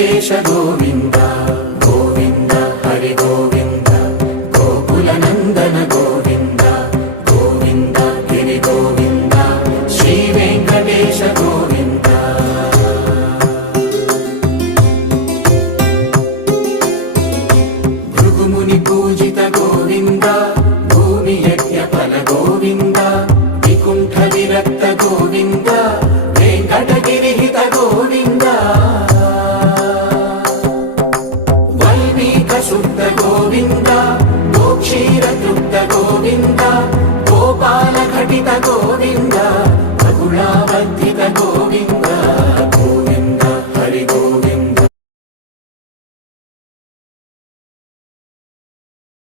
వెంకటేశ గోవింద గోవింద హరి గోవింద గోకుల నందన గోవింద గోవింద గిరి గోవింద శ్రీ వెంకటేశ గోవింద భృగుముని పూజిత గోవింద భూమి యజ్ఞ ఫల గోవింద వికుంఠ విరక్త గోవింద వెంకటగిరిహిత గోవింద వల్మీక శుద్ధ గోవింద గోక్షీర తృప్త గోవింద గోపాల ఘటిత గోవింద